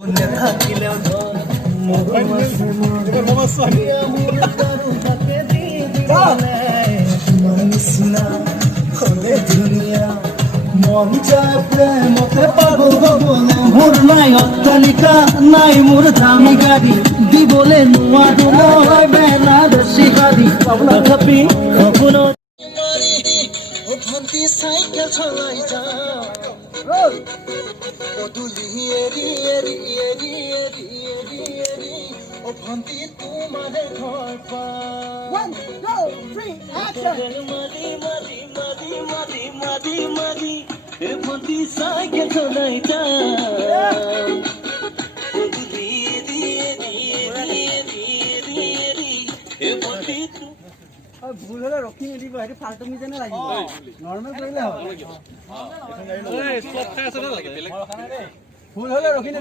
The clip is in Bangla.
মন চায় প্রেমতে পাগল বলে মোর নাই অট্টালিকা নাই মোর দামি গাড়ি দি বলে নোয়া দোলয় বেলা দেশি গাড়ি পাবলা খাপি কখনো ও ভন্তি সাইকেল চলাই যা পদুলি এরি এরি এরি এরি এরি এরি ও ভন্তি তোমারে ঘর পা 1 2 3 অ্যাকশন মাদি মাদি মাদি মাদি মাদি মাদি এ ভন্তি সাইকেল চলাই যা পদুলি এরি এরি এরি এরি এরি এরি এ ভন্তি ভুল হলে রকি এৰি বাহিৰে ফাল্টু মিজনে লাগিব নরমাল কৰিলে হ'ব ভুল হলে ৰখি